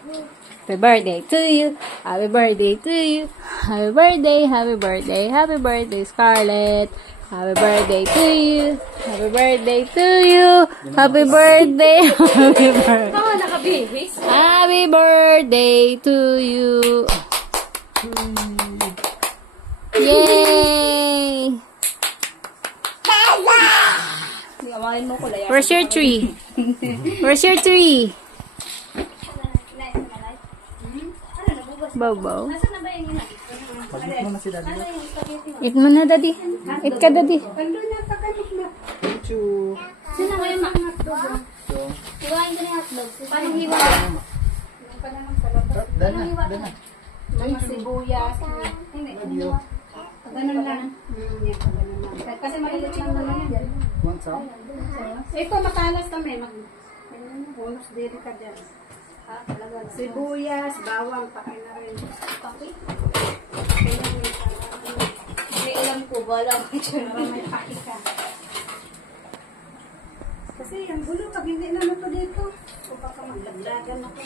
Happy birthday to you. Happy birthday to you. Happy birthday, happy birthday, happy birthday, Scarlett. Happy birthday to you. Happy birthday to you. Happy birthday. Happy birthday. Oh, nakabihis. Happy birthday to you. Yay! Where's your tree? Where's your tree? Bobo. Eat mo na, daddy. Eat ka, daddy. Sino nga yung hotdog? Hiwain ko na yung hotdog. Paano hiwa? Paano hiwa? Mga sibuyas. Hindi. Ganun lang. Kasi malilit lang naman yan. Ito, matalas kami. Bonus dito ka dyan. Sibuyas, bawang, pakay na rin. Pakay? May alam ko, wala ko dyan. May pakay ka. Kasi ang gulo, pag hindi naman pa dito. O baka maglaglagan ako.